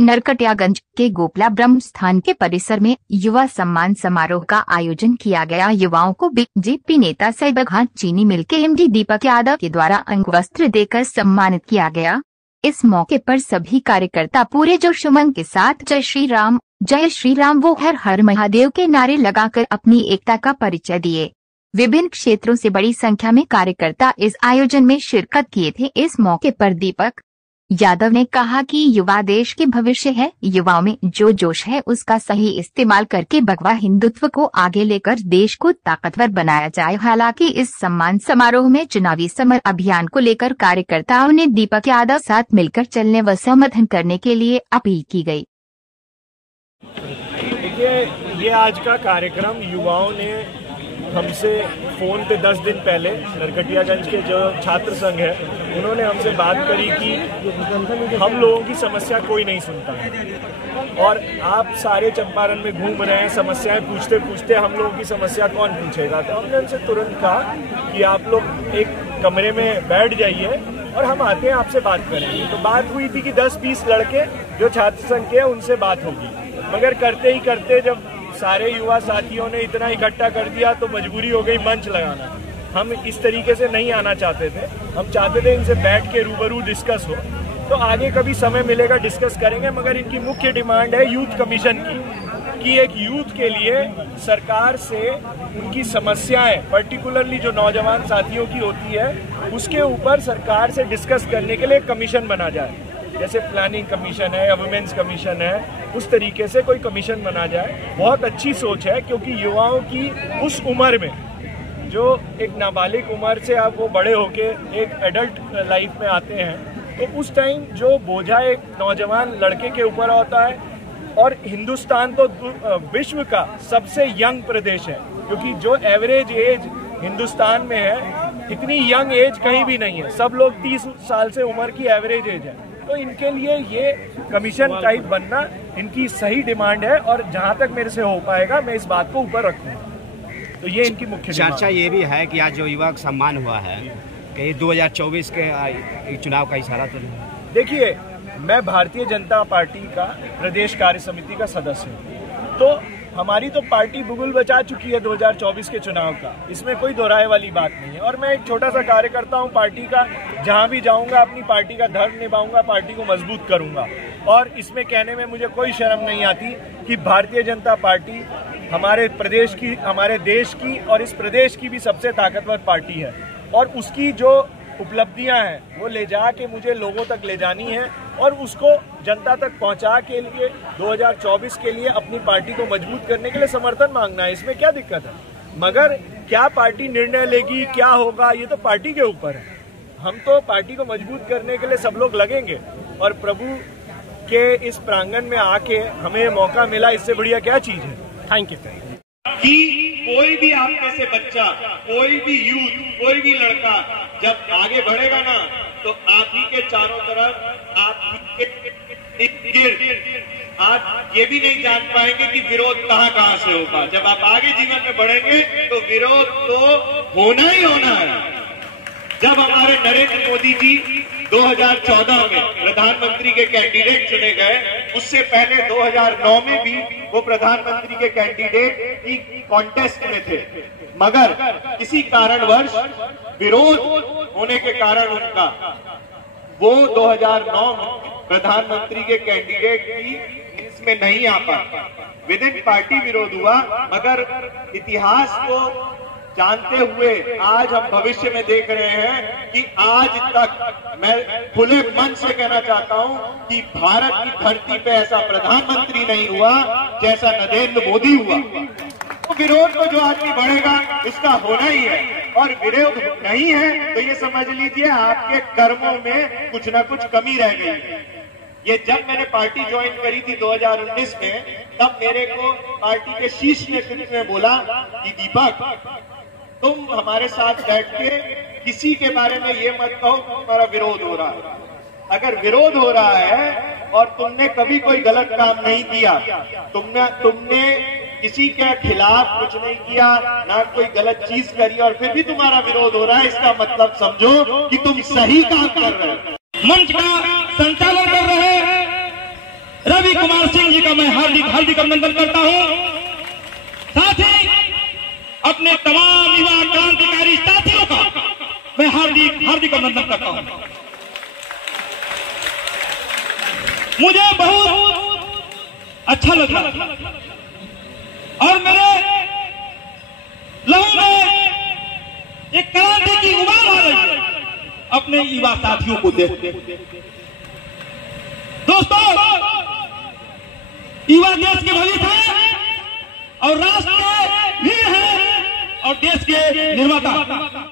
नरकटियागंज के गोपला ब्रह्म स्थान के परिसर में युवा सम्मान समारोह का आयोजन किया गया। युवाओं को बीजेपी नेता सैबघाट चीनी मिल के एमडी दीपक यादव के द्वारा अंगवस्त्र देकर सम्मानित किया गया। इस मौके पर सभी कार्यकर्ता पूरे जोश उमंग के साथ जय श्री राम वो हर हर महादेव के नारे लगाकर अपनी एकता का परिचय दिए। विभिन्न क्षेत्रों से बड़ी संख्या में कार्यकर्ता इस आयोजन में शिरकत किए थे। इस मौके पर दीपक यादव ने कहा कि युवा देश के भविष्य है। युवाओं में जो जोश है उसका सही इस्तेमाल करके भगवा हिंदुत्व को आगे लेकर देश को ताकतवर बनाया जाए। हालांकि इस सम्मान समारोह में चुनावी समर अभियान को लेकर कार्यकर्ताओं ने दीपक यादव साथ मिलकर चलने व समर्थन करने के लिए अपील की गई। ये आज का कार्यक्रम युवाओं ने हमसे फ़ोन पे 10 दिन पहले नरकटियागंज के जो छात्र संघ है उन्होंने हमसे बात करी कि हम लोगों की समस्या कोई नहीं सुनता है और आप सारे चंपारण में घूम रहे हैं, समस्याएं पूछते पूछते हम लोगों की समस्या कौन पूछेगा। तो हमने उनसे तुरंत कहा कि आप लोग एक कमरे में बैठ जाइए और हम आते हैं आपसे बात करेंगे। तो बात हुई थी कि 10-20 लड़के जो छात्र संघ के हैं उनसे बात होगी, मगर करते ही करते जब सारे युवा साथियों ने इतना इकट्ठा कर दिया तो मजबूरी हो गई मंच लगाना। हम इस तरीके से नहीं आना चाहते थे, हम चाहते थे इनसे बैठ के रूबरू डिस्कस हो। तो आगे कभी समय मिलेगा डिस्कस करेंगे, मगर इनकी मुख्य डिमांड है यूथ कमीशन की एक यूथ के लिए सरकार से उनकी समस्याएं पर्टिकुलरली जो नौजवान साथियों की होती है उसके ऊपर सरकार से डिस्कस करने के लिए कमीशन बना जाए। जैसे प्लानिंग कमीशन है या वुमेन्स कमीशन है, उस तरीके से कोई कमीशन बना जाए। बहुत अच्छी सोच है, क्योंकि युवाओं की उस उम्र में जो एक नाबालिग उम्र से आप वो बड़े होके एक एडल्ट लाइफ में आते हैं तो उस टाइम जो बोझा एक नौजवान लड़के के ऊपर होता है। और हिंदुस्तान तो विश्व का सबसे यंग प्रदेश है, क्योंकि जो एवरेज एज हिंदुस्तान में है इतनी यंग एज कहीं भी नहीं है। सब लोग 30 साल से उम्र की एवरेज एज है। तो इनके लिए ये कमीशन टाइप बनना इनकी सही डिमांड है और जहां तक मेरे से हो पाएगा मैं इस बात को ऊपर रखूंगा। तो ये इनकी मुख्य चर्चा ये भी है कि आज जो युवा सम्मान हुआ है कि 2024 के चुनाव का इशारा तो नहीं। देखिए, मैं भारतीय जनता पार्टी का प्रदेश कार्य समिति का सदस्य हूँ, तो हमारी तो पार्टी बुगुल बचा चुकी है 2024 के चुनाव का, इसमें कोई दोहराए वाली बात नहीं है। और मैं एक छोटा सा कार्यकर्ता हूं पार्टी का, जहां भी जाऊंगा अपनी पार्टी का धर्म निभाऊंगा, पार्टी को मजबूत करूंगा। और इसमें कहने में मुझे कोई शर्म नहीं आती कि भारतीय जनता पार्टी हमारे प्रदेश की, हमारे देश की और इस प्रदेश की भी सबसे ताकतवर पार्टी है। और उसकी जो उपलब्धियां हैं वो ले जा के मुझे लोगों तक ले जानी है और उसको जनता तक पहुंचा के लिए 2024 के लिए अपनी पार्टी को मजबूत करने के लिए समर्थन मांगना है। इसमें क्या दिक्कत है? मगर क्या पार्टी निर्णय लेगी, क्या होगा, ये तो पार्टी के ऊपर है। हम तो पार्टी को मजबूत करने के लिए सब लोग लगेंगे और प्रभु के इस प्रांगण में आके हमें मौका मिला, इससे बढ़िया क्या चीज है। Thank you. कि कोई भी आप में से बच्चा, कोई भी यूथ, कोई भी लड़का जब आगे बढ़ेगा ना तो आप ही के चारों तरफ आप ये भी नहीं जान पाएंगे कि विरोध कहां से होगा। जब आप आगे जीवन में बढ़ेंगे तो विरोध तो होना ही होना है। जब हमारे नरेंद्र मोदी जी 2014 में प्रधानमंत्री के कैंडिडेट चुने गए, उससे पहले 2009 में भी वो प्रधानमंत्री के कैंडिडेट की कॉन्टेस्ट में थे, मगर किसी कारणवश विरोध होने के कारण उनका वो 2009 में प्रधानमंत्री के कैंडिडेट की इसमें नहीं आ पाया। विद इन पार्टी विरोध हुआ, मगर इतिहास को जानते हुए आज हम भविष्य में देख रहे हैं कि आज तक मैं खुले मन से कहना चाहता हूं कि भारत की धरती पे ऐसा प्रधानमंत्री नहीं हुआ जैसा नरेंद्र मोदी हुआ। तो विरोध को जो आदमी बढ़ेगा इसका होना ही है, और विरोध नहीं है तो ये समझ लीजिए आपके कर्मों में कुछ ना कुछ कमी रह गई। ये जब मैंने पार्टी ज्वाइन करी थी 2019 में, तब मेरे को पार्टी के शीर्ष नेतृत्व में बोला कि दीपक, तुम हमारे साथ बैठ के किसी के बारे में ये मत कहो तुम्हारा विरोध हो रहा है। अगर विरोध हो रहा है और तुमने कभी कोई गलत काम नहीं किया, तुमने किसी के खिलाफ कुछ नहीं किया, ना कोई गलत चीज करी, और फिर भी तुम्हारा विरोध हो रहा है, इसका मतलब समझो कि तुम सही काम कर रहे हो। मंच का संचालन कर रहे रवि कुमार सिंह जी का मैं हार्दिक हार्दिक अभिनंदन करता हूं। साथ ही अपने तमाम युवा क्रांतिकारी साथियों का मैं हार्दिक हार्दिक अभिनंदन करता हूं। मुझे बहुत अच्छा लगा और मेरे लहू में एक क्रांति की उबाल आ रही है अपने युवा साथियों को देख। दोस्तों, युवा देश के भविष्य है और राष्ट्र के वीर है और देश के निर्माता।